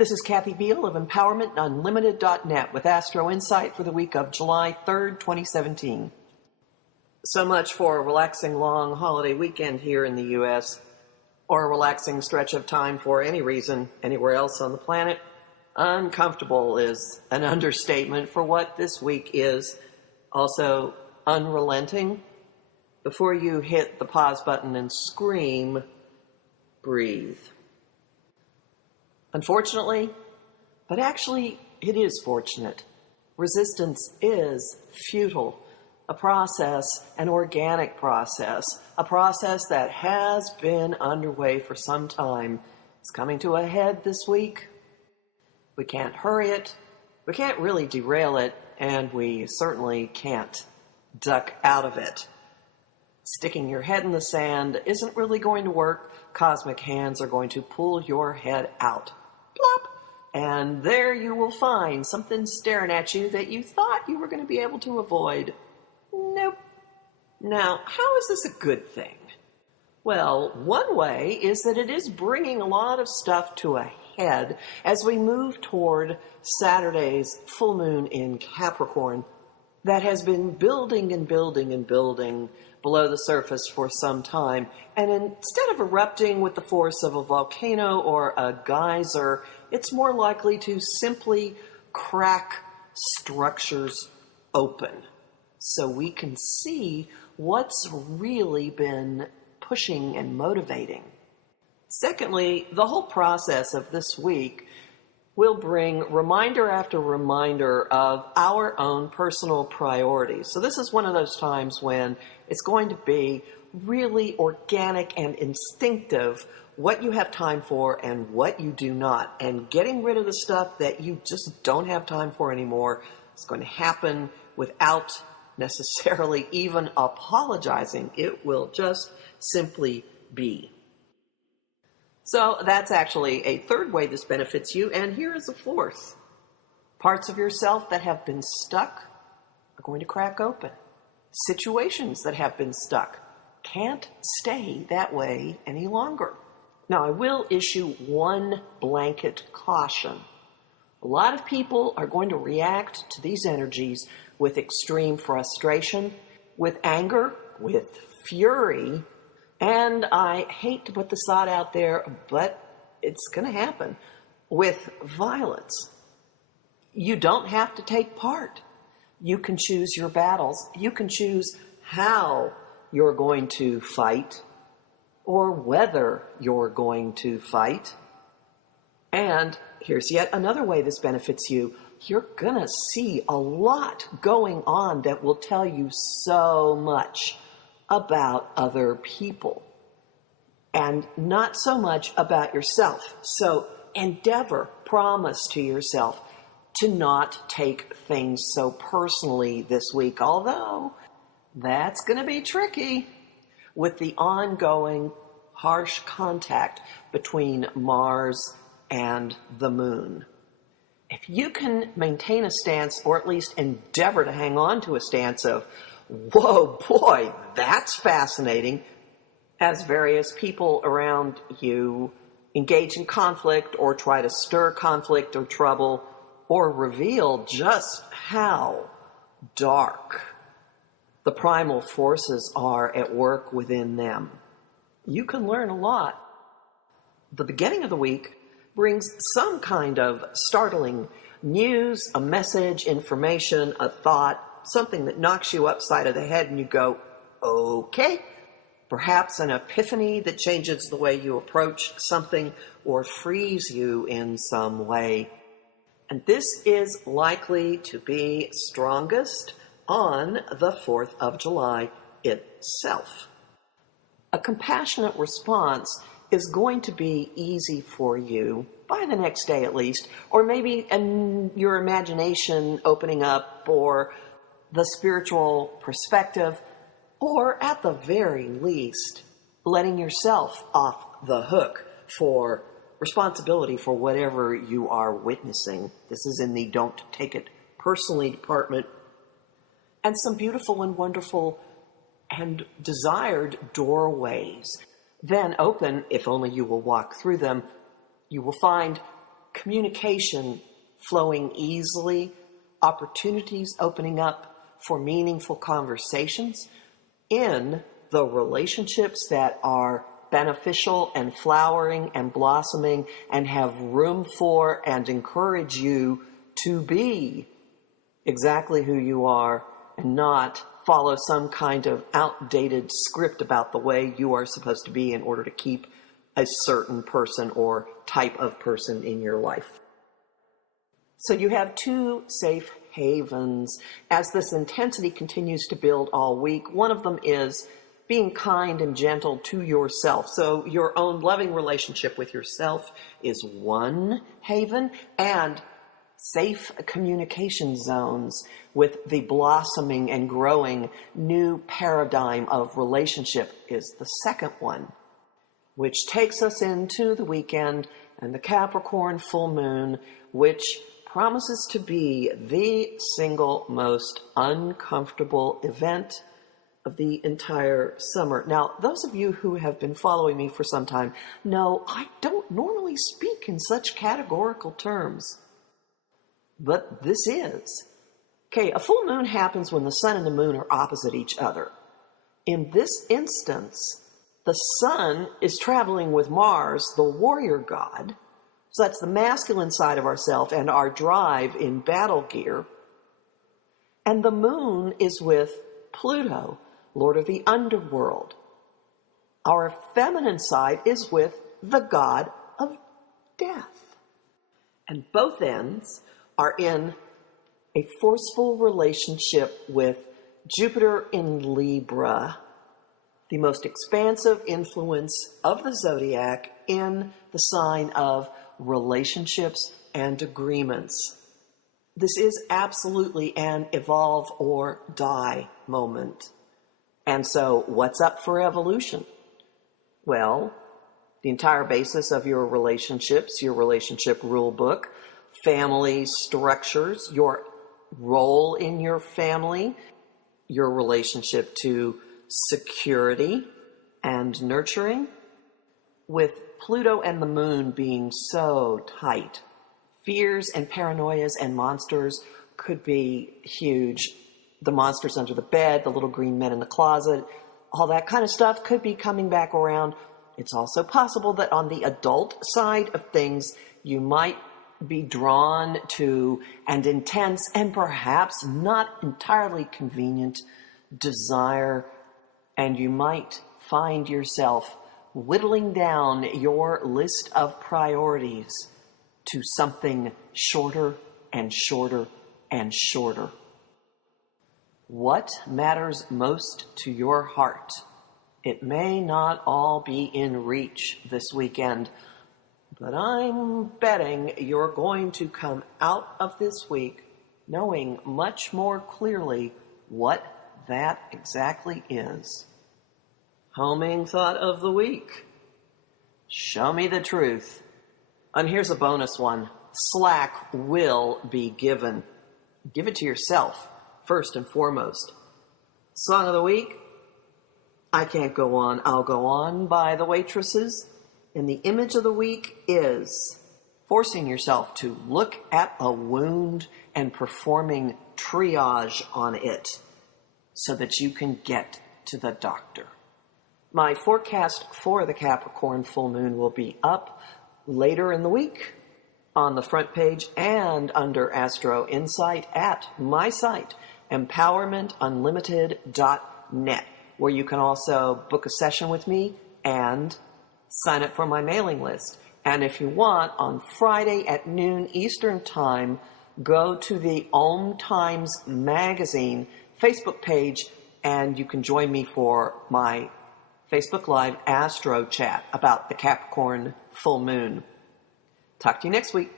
This is Kathy Beal of EmpowermentUnlimited.net with Astro-Insight for the week of July 3rd, 2017. So much for a relaxing long holiday weekend here in the U.S., or a relaxing stretch of time for any reason anywhere else on the planet. Uncomfortable is an understatement for what this week is. Also, unrelenting. Before you hit the pause button and scream, breathe. Unfortunately, but actually it is fortunate, resistance is futile. A process, an organic process, a process that has been underway for some time, is coming to a head this week. We can't hurry it, we can't really derail it, and we certainly can't duck out of it. Sticking your head in the sand isn't really going to work. Cosmic hands are going to pull your head out. Plop! And there you will find something staring at you that you thought you were going to be able to avoid. Nope. Now, how is this a good thing? Well, one way is that it is bringing a lot of stuff to a head as we move toward Saturday's full moon in Capricorn that has been building and building and building below the surface for some time. And instead of erupting with the force of a volcano or a geyser, it's more likely to simply crack structures open so we can see what's really been pushing and motivating. Secondly, the whole process of this week will bring reminder after reminder of our own personal priorities. So this is one of those times when it's going to be really organic and instinctive what you have time for and what you do not. And getting rid of the stuff that you just don't have time for anymore is going to happen without necessarily even apologizing. It will just simply be. So that's actually a third way this benefits you, and here is a fourth. Parts of yourself that have been stuck are going to crack open. Situations that have been stuck can't stay that way any longer. Now, I will issue one blanket caution. A lot of people are going to react to these energies with extreme frustration, with anger, with fury, and I hate to put the thought out there, but it's going to happen, with violence. You don't have to take part. You can choose your battles. You can choose how you're going to fight or whether you're going to fight. And here's yet another way this benefits you. You're going to see a lot going on that will tell you so much about other people and not so much about yourself. So promise to yourself to not take things so personally this week, although that's going to be tricky with the ongoing harsh contact between Mars and the moon. If you can maintain a stance, or at least endeavor to hang on to a stance of, whoa, boy, that's fascinating, as various people around you engage in conflict or try to stir conflict or trouble or reveal just how dark the primal forces are at work within them, you can learn a lot. The beginning of the week brings some kind of startling news, a message, information, a thought, something that knocks you upside of the head and you go, okay. Perhaps an epiphany that changes the way you approach something or frees you in some way. And this is likely to be strongest on the 4th of July itself. A compassionate response is going to be easy for you by the next day at least, or maybe your imagination opening up, or the spiritual perspective, or at the very least, letting yourself off the hook for responsibility for whatever you are witnessing. This is in the don't take it personally department. And some beautiful and wonderful and desired doorways then open, if only you will walk through them. You will find communication flowing easily, opportunities opening up for meaningful conversations in the relationships that are beneficial and flowering and blossoming and have room for and encourage you to be exactly who you are and not follow some kind of outdated script about the way you are supposed to be in order to keep a certain person or type of person in your life. So you have 2 safe havens. As this intensity continues to build all week, one of them is being kind and gentle to yourself. So your own loving relationship with yourself is one haven, and safe communication zones with the blossoming and growing new paradigm of relationship is the second one, which takes us into the weekend and the Capricorn full moon, which promises to be the single most uncomfortable event of the entire summer. Now, those of you who have been following me for some time know I don't normally speak in such categorical terms, but this is. Okay, a full moon happens when the sun and the moon are opposite each other. In this instance, the sun is traveling with Mars, the warrior god. So that's the masculine side of ourself and our drive in battle gear. And the moon is with Pluto, lord of the underworld. Our feminine side is with the god of death. And both ends are in a forceful relationship with Jupiter in Libra, the most expansive influence of the zodiac in the sign of relationships and agreements. This is absolutely an evolve or die moment. And so what's up for evolution? Well, the entire basis of your relationships, your relationship rule book, family structures, your role in your family, your relationship to security and nurturing, with Pluto and the moon being so tight, fears and paranoias and monsters could be huge. The monsters under the bed, the little green men in the closet, all that kind of stuff could be coming back around. It's also possible that on the adult side of things, you might be drawn to an intense and perhaps not entirely convenient desire, and you might find yourself whittling down your list of priorities to something shorter and shorter and shorter. What matters most to your heart? It may not all be in reach this weekend, but I'm betting you're going to come out of this week knowing much more clearly what that exactly is. Homing thought of the week. Show me the truth. And here's a bonus one. Slack will be given. Give it to yourself, first and foremost. Song of the week. I Can't Go On, I'll Go On by the Waitresses. And the image of the week is forcing yourself to look at a wound and performing triage on it so that you can get to the doctor. My forecast for the Capricorn full moon will be up later in the week on the front page and under Astro-Insight at my site, empowermentunlimited.net, where you can also book a session with me and sign up for my mailing list. And if you want, on Friday at noon Eastern Time, go to the Om Times Magazine Facebook page and you can join me for my Facebook Live Astro Chat about the Capricorn full moon. Talk to you next week.